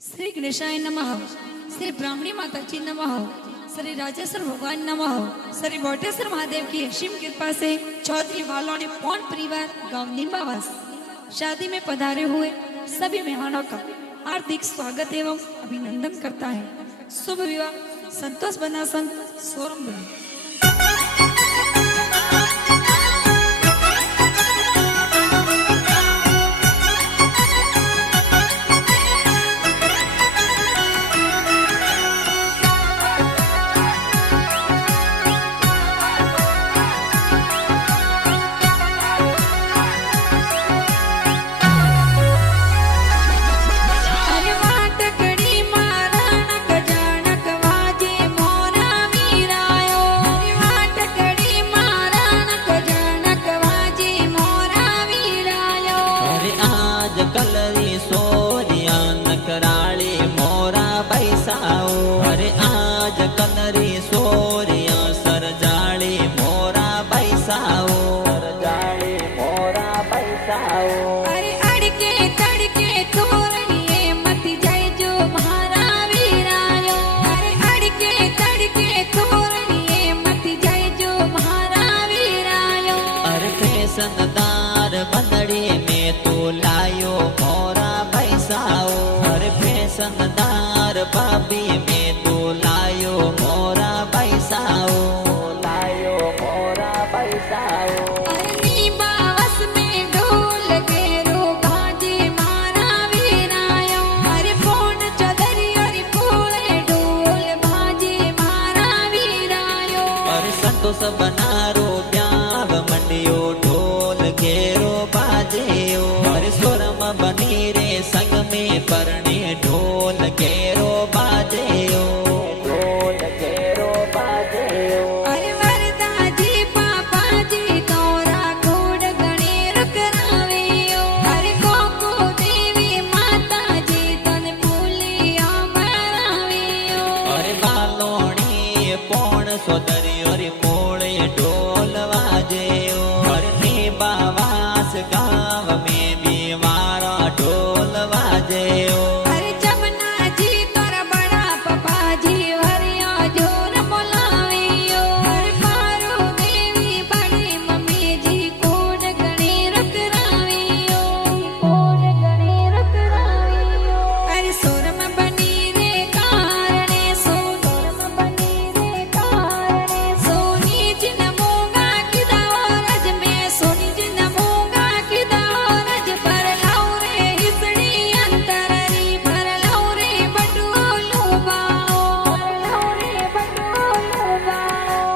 श्री गणेशाय नमः, श्री ब्राह्मणी माता जी नमः, श्री राजेश्वर भगवान नमः। श्री बोटेश्वर महादेव की असीम कृपा से चौधरी वालों ने पौन परिवार गांव निम्बावास शादी में पधारे हुए सभी मेहमानों का हार्दिक स्वागत एवं अभिनंदन करता है। शुभ विवाह संतोष बना संघ सोरम। कलरी सोरिया नकराली मोरा पैसाओ, अरे आज कलरी सोरिया सरजाली मोरा पैसाओ, सरजाली मोरा पैसाओ। अरे अड़के तड़के तोरणिए मत जय जो मारा वीरायो, अरे अड़के तड़के तोरणिए मत जय जो मारा वीरायो। अरे फैशनदार बंदड़ी में तो लायो मोरा पैसाओ, अरे फैशनदार बाबी में तो लायो मोरा पैसाओ, लायो मोरा पैसाओ। अरे नीबावस में ढोल घेरो बाजे मारा वीरायो, अरे फोन चदरी अरे पोले ढोल बाजे मारा वीरायो। अरे संतोष बनारो ब्याव मंडियो ढोल घेरो बाजेओ, अरे स्वरम बनी रे संग में परने ढोल घेरो बाजेओ, ढोल घेरो बाजेओ। अरे वरदाजी पापा जी तोरा घोड़ गणे रुकरावियो, अरे कोको देवी माता जी तन फूलिया मरावियो। अरे बालोणी पौण सोदरी अरे मोड़े ढोल वाजेओ, अरे नीबावास गाँव में भी मारा ढोल वाजेओ। अरे जमुना जी तोरा बड़ा पापा जी हरिया जोर बोलावियो, अरे पारो देवी बड़ी मम्मी जी घोड़ गणे रुकरावियो, घोड़ गणे रुकरावियो। अरे सोरम बनी रे कारणे सोरम बनी रे कारणे सोनी जिन मोगा किदा रज में सोनी जिन मोगा किदा रज पर लाउरे हिसड़ी अंतररी पर लाउरे बटुओ बाओ, पर लाउरे बटुओ बाओ।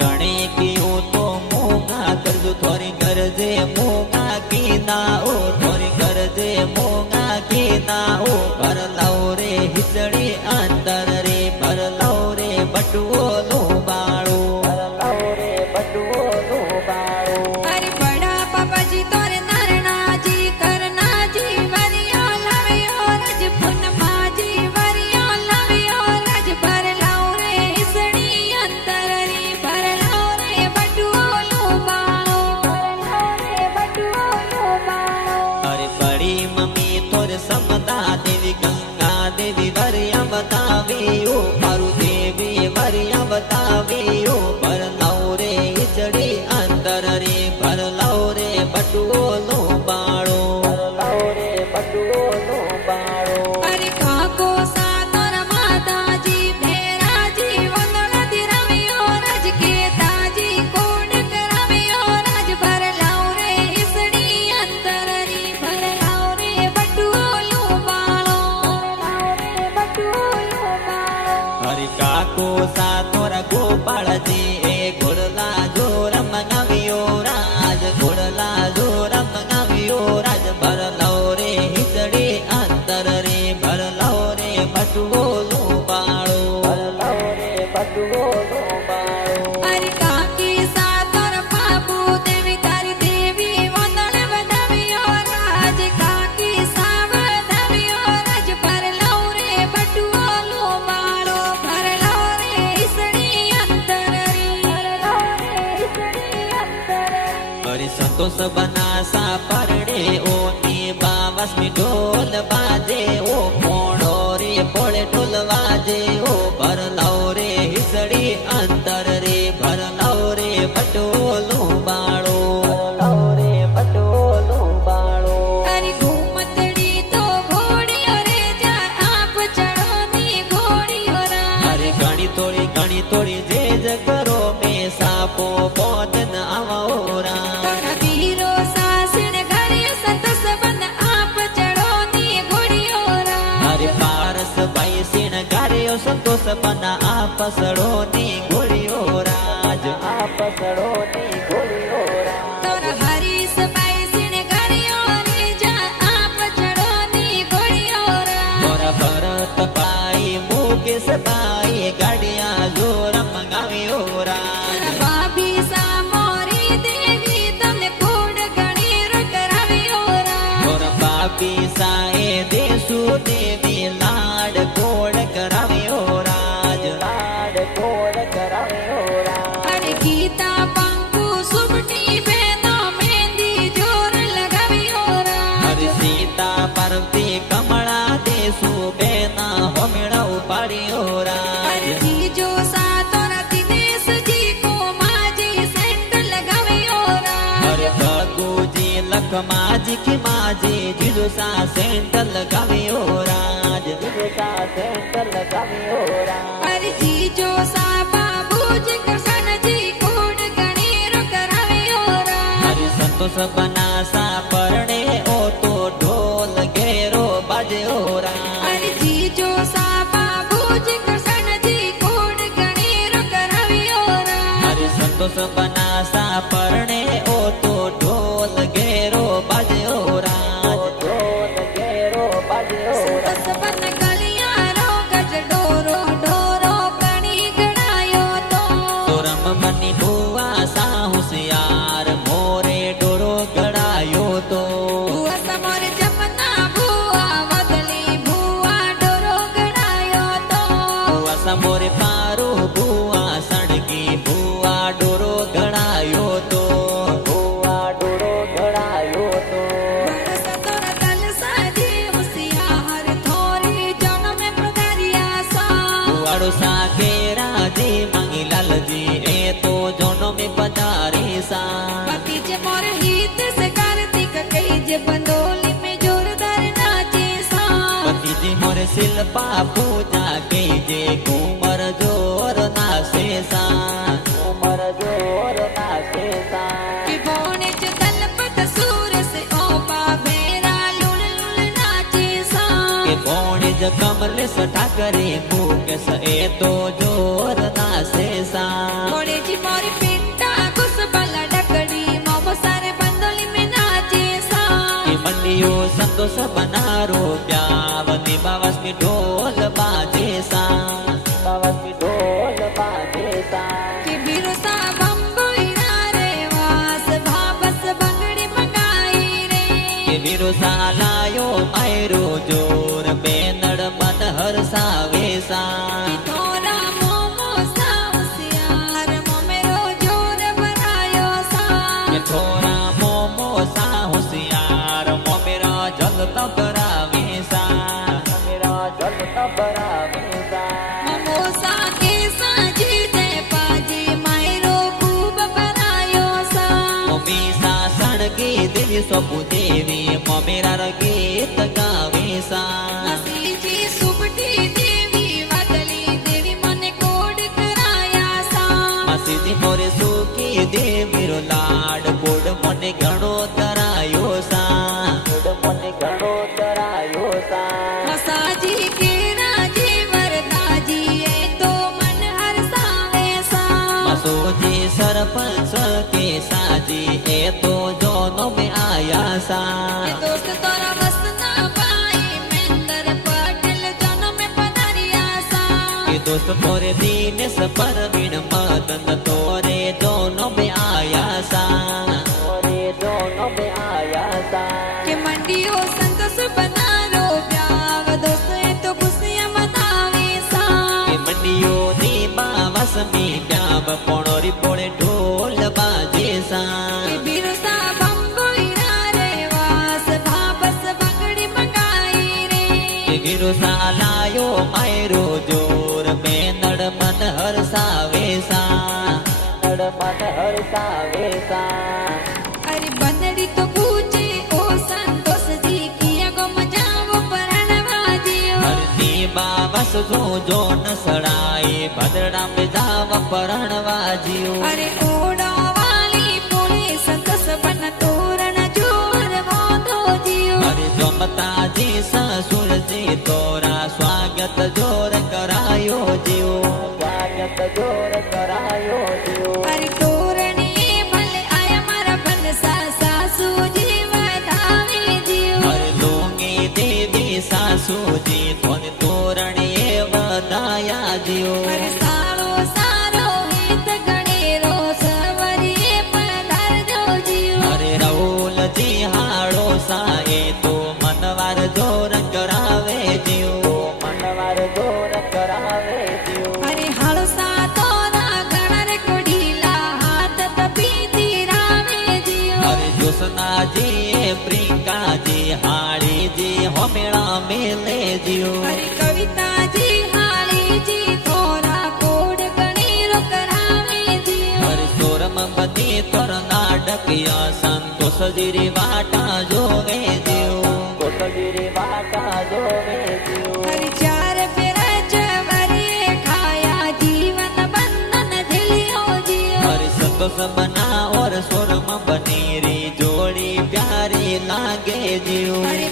गणे कियो तो मोगा करजो थोरी गरजे मोगा की नाओ, थोरी गरजे मोगा की नाओ। पर लौरे हिचड़ी अंतर रे पर लौरे बटुओ लो बाड़ो, पर लौरे बटुओ लो बाड़ो। अरे बड़ा पापा जी तोरे नारणा जी करना जी वरिया लवियो रज पुनमा जी वरिया लवियो रज पर लाउरे हिसड़ी अंतररी पर लाउरे बटुओ लो बाओ, पर लाउरे बटुओ लो बाओ। अरे बड़ी मम्मी थोर समदा देवी गंगा देवी वरिया बतावियो, मारू देवी वरिया बतावियो। पर लौरे हिचड़ी अंतर रे पर लौरे बटुओ लो बाड़ो, पर लौरे बटुओ लो बाड़ो। अरे काको सा तोरा माता जी भेरा जी वंदन दिरवियो रज के ताजी कोड करवियो रज भर लाउरे हिसड़ी अंतररी भर लाउरे बटुओ लो बाळो, लाउरे बटुओ लो बाळो। अरे काको सा तोरा गोपाल जी ए घोड़ला जोर मंगावियो राज, घोड़ला जोर मंगावियो राज। भर लौरे हिचड़ी अंतर रे भर लौरे बटुओ लो बाड़ो, भर लौरे बटुओ लो बाड़ो। अरे काकी सा तोरा बाबू देवी तारी देवी वंदन बधावियो राज, काकी सा बधावियो राज भर लाउरे बटुओ लो बाळो, भर लाउरे हिसड़ी अंतररी भर लाउरे हिसड़ी अंतररी। अरे संतोष बनासा परड़े ओ नी बावस में ढोल बाजे ओ मोड़ो સંતોષ બના આ પસડોની ગોળીઓ રાજ આ પસડોની ગોળીઓ રાજ તોરા હરીશ બાઈ સીણે ઘડિયો રે જા આપ ચડોની ગોળીઓ રા મોરા ભરત ભાઈ મુકેશ ભાઈ ગાડિયા જોર મંગાવ્યો રાજ ભાભી સામોરી દેવી તમને કોડ ગણી રો કરાવ્યો રા મોરા બાપી સાએ દેસુ દેવી લાડ કોડ કરાવ્યો રાજ લાડ કોડ કરાવ્યો રાજ અરે ગીતા પંકુ સુબટી બેનો મહેંદી જોર લગાવ્યો રા હરિ સીતા પાર્વતી કમળા દેસુ બેના હોમેળા ઉપાડ્યો રાજ અરે જીજો સાતોરા દિનેશજી કો માજી સેન્ટ લગાવ્યો રા હરે ભગુજી લખમાજી કી માજી જીજુ સા સેન્ટ લગાવ્યો રાજ જીજુ સા સેન્ટ લગાવ્યો રાજ અરે જીજો સા બાબુજી કૃષ્ણજી કોડ ગણી રો કરાવ્યો રા હરે સંતોષ બનાસા પરણે ઓ તો ઢોલ ઘેરો બાજ્યો રાજ અરે જીજો સા બાબુજી કૃષ્ણજી કોડ ગણી રો કરાવ્યો રા હરે સંતોષ બનાસા પરણે ઓ તો ઢોલ ઘેરો બાજ્યો રાજ ઢોલ ઘેરો બાજ્યો રાજ સબન ગલિયારો ગજ ડોરો ડોરો ગણી ગણાયો તો સોરમ બની ભુવા સા હોશિયાર મોરે ડોરો ગળાયો તો ભુવા સમોર જમના ભુવા વદલી ભુવા ડોરો ગણાયો તો ભુવા સમોરે પારો ભુવા સણગી ભુવા ડોરો ગળાયો તો ભુવા ડોરો ગળાયો તો બરસ તોરા તલ સાજી હોશિયાર થોરી જન્મે પધાર્યા સા ભુવાડો સાખેરા જે માંગી લાલજી એ તો જોનો મે પધારી સા પતિ જે મોર હિત સે કાર્તિક કઈ જે બંદોલી में जोरदार नाचे सा પતિજી મોરે શિલ્પા પૂજા કે જે કુંવર જોર નાસે સા કુંવર જોર નાસે સા कि बोने च तलपत सूर से ओपा बेरा लुल लुल नाचे सा કે કોણે જ કમલેશ ઠાકરે મુકેશ એ તો જોર નાસે સા बोले जी मोरी पिंटा घुस बला डकड़ी मोमो सारे बंदोली में नाचे सा કે મંડીઓ સંતોષ બનારો પ્યાવતી બાવસની ઢોલ બાજે સા બાવસની ઢોલ બાજે સા कि बीरो सा बम्बोईरा रे वास भाबस बंगड़ी मंगाई रे કે વીરો સાલાયો માયરો જોર બેનડ મન હરસાવે સા थोड़ा मोमो सा होशियार मोमेरो जोर भरायो सा કે થોડા મોમો સા હોશિયાર મોમેરા જલતા કરાવે સા મોમેરા જલતા કરાવે સા મોસા કે સાજી તે પાજી માયરો ખૂબ ભરાયો સા મમ્મી સા સણગી દેવી સ્વપુ દેવી મોમેરા ગીત ગાવે સા હસીજી સુમટી દેવી વાદળી દેવી મને કોડ કરાયા સા માસીજી મોરે સુકી દેવી રો લાડ કોડ મને ઘણો તરાયો સા કોડ મને ઘણો તરાયો સા મસાજી કે રાજી વરદાજી એ તો મન હરસાવે સા મસોજી સરપંચ કે સાજી એ તો જોનો મે આયા સા દોસ્ત તારા વસના ભાઈ મેંદર પટેલ જનો મે પધાર્યા સા કે દોસ્ત તોરે દિનેશ પરવીણ મદન તોરે જોનો મે આયા સા તોરે જોનો મે આયા સા કે મંડીઓ સંતોષ બનારો પ્યાવ દોસ્ત એ તો ખુશિયા મનાવે સા કે મંડીઓ ની બાવસમી પ્યાબ પોણોરી પોળે ઢોલ બાજે સા કે બીરો સા બંબોઈરા રે વાસ ભાબસ બંગડી મંગાઈ રે કે ગીરો સાલાયો માયરો જોર બેનડ મન હરસાવે સા નડ મન હરસાવે સા અરે બંદડી તો પૂછે ઓ સંતોષજી કિયા ગો મજાવો પરણવા જીઓ હરતી બાવસ જો ન સડાય ભદ્રડા મે જાવ પરણવા જીઓ અરે ઓડા વાલી પોળે સંતોષ બન તોરણ જોર વાંધો જીઓ હરે જોમતાજી સસુરજી તોરા સ્વાગત જોર કરાયો जी प्रियंका जी हाड़ी जी होमेड़ा मेले जियो अरे कविता जी हाली जी थोड़ा कोड गणेरो करावे जी हर सोरम बती तोर नाटकिया संतोष जी वाटा जोवे जियो कोसगिरी वाटा जोवे जियो हरि चार फेरा चवरिए खाया जीवन बंधन झेलियो जियो हर संतोष बना और सोरम बनी री जोड़ी प्यारी लागे जियो अरे